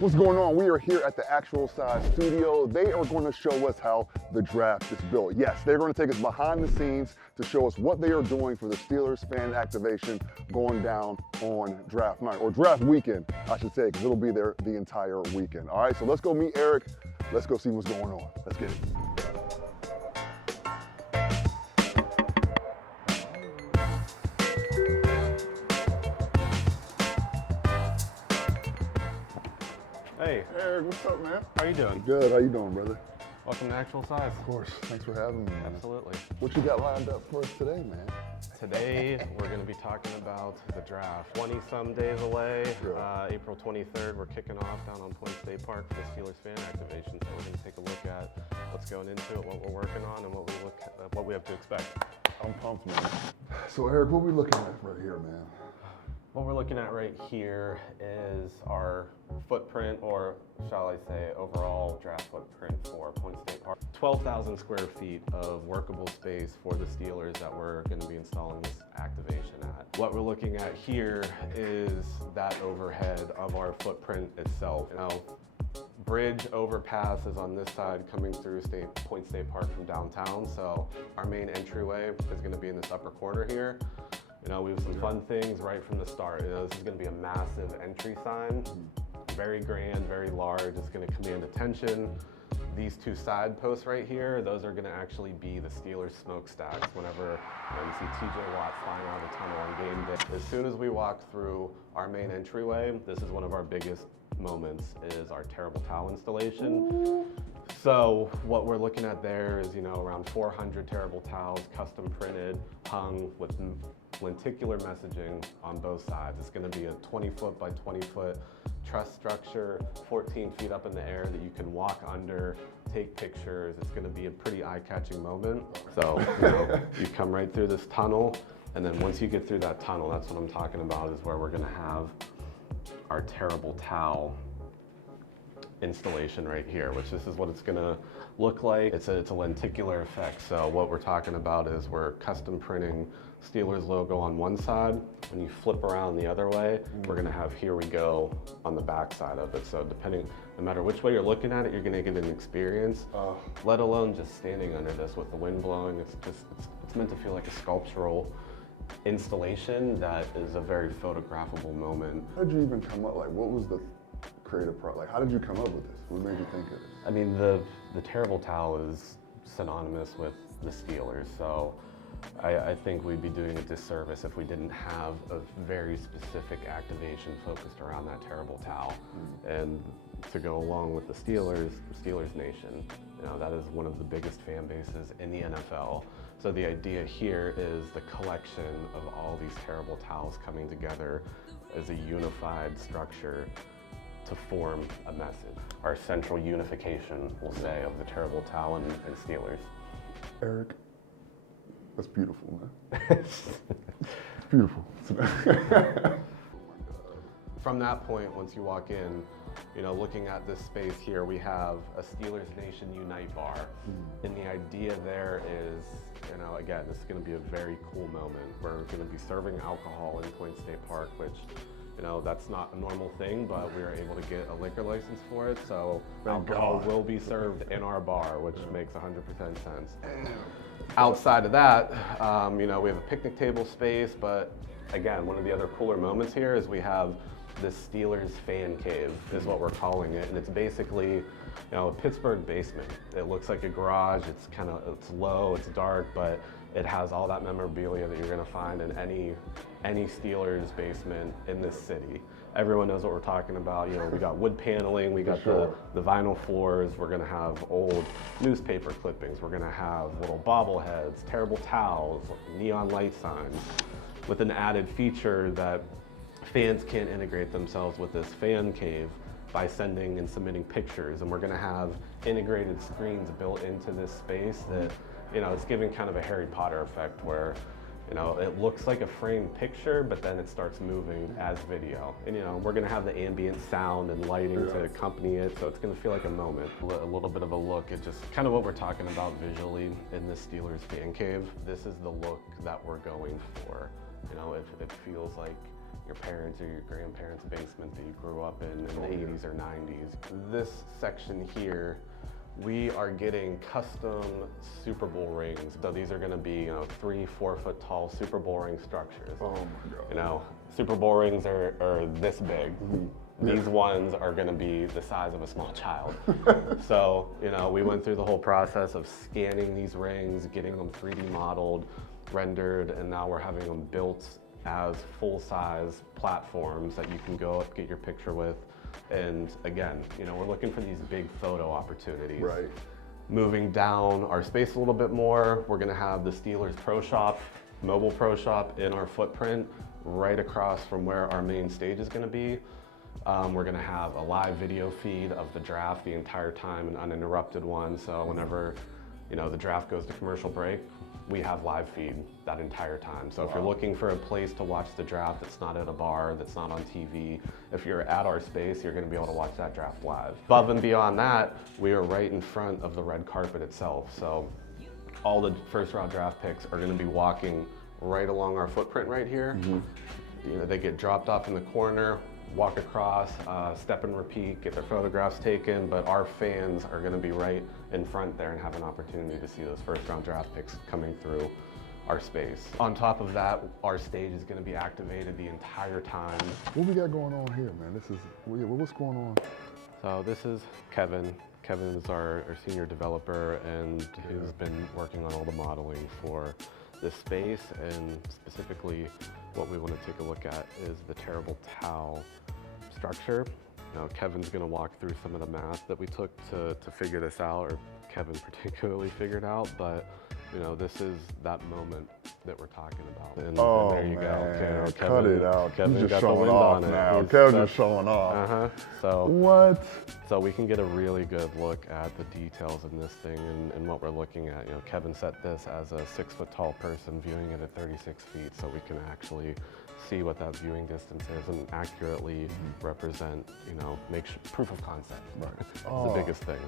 What's going on? We are here at the Actual Size studio. They are going to show us how the draft is built. Yes, they're going to take us behind the scenes to show us what they are doing for the Steelers fan activation going down on draft night, or draft weekend, I should say, because it'll be there the entire weekend. All right, so let's go meet Eric. Let's go see what's going on. Let's get it. Hey. Eric, what's up, man? How you doing? Good. How you doing, brother? Welcome to Actual Size. Of course. Thanks for having me, man. Absolutely. What you got lined up for us today, man? Today, we're going to be talking about the draft. 20-some days away, April 23rd, we're kicking off down on Point State Park for the Steelers fan activation. So we're going to take a look at what's going into it, what we're working on, and what we have to expect. I'm pumped, man. So, Eric, what are we looking at right here, man? What we're looking at right here is our footprint, or shall I say, overall draft footprint for Point State Park. 12,000 square feet of workable space for the Steelers that we're going to be installing this activation at. What we're looking at here is that overhead of our footprint itself. Bridge overpass is on this side coming through Point State Park from downtown. So our main entryway is going to be in this upper corner here. We have some fun things right from the start. This is going to be a massive entry sign, very grand, very large. It's going to command attention. These two side posts right here, those are going to actually be the Steelers smokestacks. Whenever you see TJ Watt flying out of the tunnel on game day. As soon as we walk through our main entryway, this is one of our biggest moments, is our terrible towel installation. So what we're looking at there is, around 400 terrible towels, custom printed, hung with lenticular messaging on both sides. It's going to be a 20-foot by 20-foot truss structure, 14 feet up in the air that you can walk under, take pictures. It's going to be a pretty eye-catching moment. So you come right through this tunnel, and then once you get through that tunnel, that's what I'm talking about, is where we're going to have our terrible towel installation right here, which this is what it's gonna look like. It's a lenticular effect. So what we're talking about is we're custom printing Steelers logo on one side. When you flip around the other way, we're gonna have "Here We Go" on the back side of it. So no matter which way you're looking at it, you're gonna get an experience, let alone just standing under this with the wind blowing. It's meant to feel like a sculptural installation that is a very photographable moment. How did you even come up? What was the creative part? How did you come up with this? What made you think of this? I mean, the terrible towel is synonymous with the Steelers, so I think we'd be doing a disservice if we didn't have a very specific activation focused around that terrible towel. And to go along with the Steelers Nation, that is one of the biggest fan bases in the NFL. So the idea here is the collection of all these terrible towels coming together as a unified structure to form a message. Our central unification, we'll say, of the terrible towel and Steelers. Eric, that's beautiful, man. It's beautiful. From that point, once you walk in, looking at this space here, we have a Steelers Nation Unite bar. And the idea there is, again, this is going to be a very cool moment. We're going to be serving alcohol in Point State Park, which that's not a normal thing, but we were able to get a liquor license for it, so alcohol will be served in our bar, which makes 100% sense. Outside of that, we have a picnic table space, but again, one of the other cooler moments here is we have this Steelers fan cave, is what we're calling it, and it's basically a Pittsburgh basement. It looks like a garage. It's low, it's dark, but it has all that memorabilia that you're going to find in any Steelers basement in this city. Everyone knows what we're talking about. We got wood paneling, we got the vinyl floors. We're going to have old newspaper clippings. We're going to have little bobbleheads, terrible towels, neon light signs, with an added feature that fans can't integrate themselves with this fan cave by sending and submitting pictures. And we're going to have integrated screens built into this space that it's giving kind of a Harry Potter effect where, it looks like a framed picture, but then it starts moving as video. And, we're gonna have the ambient sound and lighting to accompany it, so it's gonna feel like a moment. A little bit of a look at just kind of what we're talking about visually in the Steelers fan cave. This is the look that we're going for. It feels like your parents or your grandparents' basement that you grew up in the 80s or 90s. This section here, we are getting custom Super Bowl rings. So these are going to be, 3-4 foot tall Super Bowl ring structures. Oh my God. Super Bowl rings are this big. These ones are going to be the size of a small child. So, we went through the whole process of scanning these rings, getting them 3D modeled, rendered, and now we're having them built as full-size platforms that you can go up, get your picture with. And again, we're looking for these big photo opportunities. Right. Moving down our space a little bit more, we're gonna have the Steelers Pro Shop, mobile Pro Shop in our footprint, right across from where our main stage is gonna be. We're gonna have a live video feed of the draft the entire time, an uninterrupted one. So whenever, the draft goes to commercial break, we have live feed that entire time. So if you're looking for a place to watch the draft that's not at a bar, that's not on TV, if you're at our space, you're gonna be able to watch that draft live. Above and beyond that, we are right in front of the red carpet itself. So all the first round draft picks are gonna be walking right along our footprint right here. They get dropped off in the corner, walk across, step and repeat, get their photographs taken, but our fans are gonna be right in front there and have an opportunity to see those first round draft picks coming through our space. On top of that, our stage is gonna be activated the entire time. What we got going on here, man? What's going on? So this is Kevin. Kevin is our senior developer, and he's been working on all the modeling for this space, and specifically what we want to take a look at is the terrible towel structure. Now Kevin's going to walk through some of the math that we took to figure this out, or Kevin particularly figured out, but this is that moment that we're talking about. And there you go. Kevin, cut it out. Kevin He's just got the showing wind off on it. now. Kevin's just showing off. So what? So we can get a really good look at the details in this thing and what we're looking at. Kevin set this as a 6 foot tall person viewing it at 36 feet, so we can actually see what that viewing distance is and accurately represent, make proof of concept. Right. It's the biggest thing.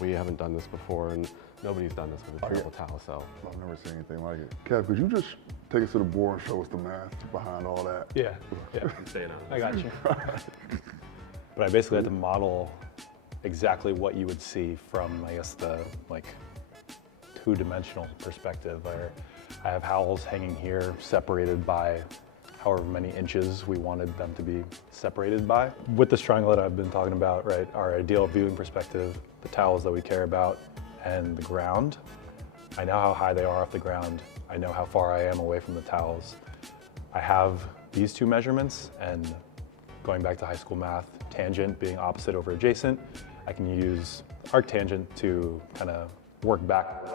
We haven't done this before, and nobody's done this with a terrible towel, so. I've never seen anything like it. Kev, could you just take us to the board and show us the math behind all that? Yeah. I got you. But I basically had to model exactly what you would see from, I guess, the two-dimensional perspective, where I have howls hanging here separated by however many inches we wanted them to be separated by. With this triangle that I've been talking about, right, our ideal viewing perspective, the towels that we care about, and the ground, I know how high they are off the ground. I know how far I am away from the towels. I have these two measurements, and going back to high school math, tangent being opposite over adjacent, I can use arctangent to kind of work backwards.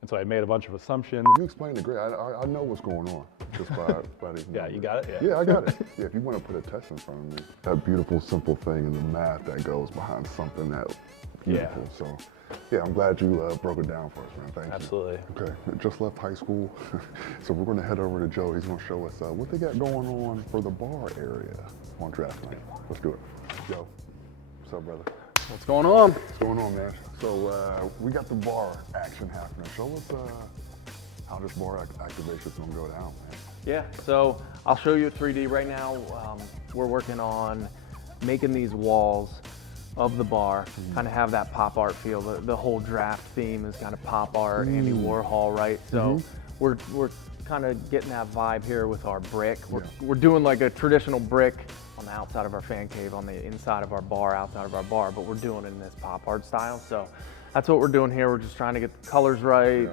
And so I made a bunch of assumptions. You explained it great. I know what's going on just by the. Yeah, you got it? Yeah, I got it. Yeah, if you want to put a test in front of me, that beautiful, simple thing and the math that goes behind something that beautiful. Yeah. So, yeah, I'm glad you broke it down for us, man. Thank you. Absolutely. Okay, just left high school, so we're going to head over to Joe. He's going to show us what they got going on for the bar area on draft night. Let's do it. Joe, what's up, brother? What's going on? What's going on, man? So we got the bar action happening. Show us how this bar activation is going to go down, man. Yeah, so I'll show you 3D right now. We're working on making these walls of the bar kind of have that pop art feel. The whole draft theme is kind of pop art, Andy Warhol, right? So we're kind of getting that vibe here with our brick. We're doing like a traditional brick on the outside of our fan cave, on the inside of our bar, outside of our bar, but we're doing it in this pop art style. So that's what we're doing here. We're just trying to get the colors right,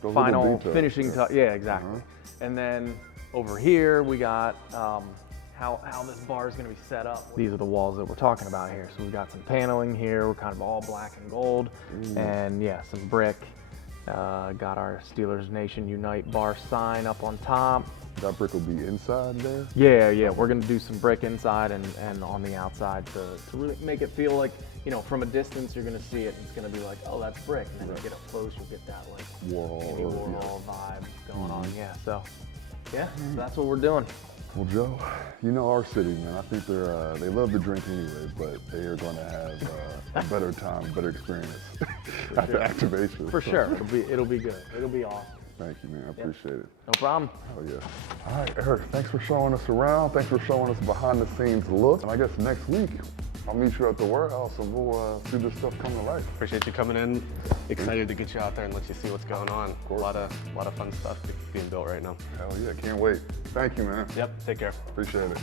Those final little details. finishing touch. Yeah, exactly. And then over here we got how this bar is going to be set up. These are the walls that we're talking about here. So we've got some paneling here. We're kind of all black and gold, and yeah, some brick. Got our Steelers Nation Unite bar sign up on top. That brick will be inside there? Yeah, we're gonna do some brick inside and on the outside to really make it feel like, from a distance you're gonna see it and it's gonna be like, oh, that's brick. And then you get up close, you'll get that like Andy Warhol vibe going on. Yeah, so that's what we're doing. Well, Joe, you know our city, man. I think they love to drink anyway, but they are going to have a better time, better experience at the activation. For sure, it'll be good. It'll be awesome. Thank you, man. I appreciate it. No problem. Oh yeah. All right, Eric. Thanks for showing us around. Thanks for showing us behind the scenes look. And I guess next week I'll meet you at the warehouse and we'll see this stuff come to life. Appreciate you coming in. Excited to get you out there and let you see what's going on. A lot of fun stuff being built right now. Hell yeah, can't wait. Thank you, man. Yep, take care. Appreciate it.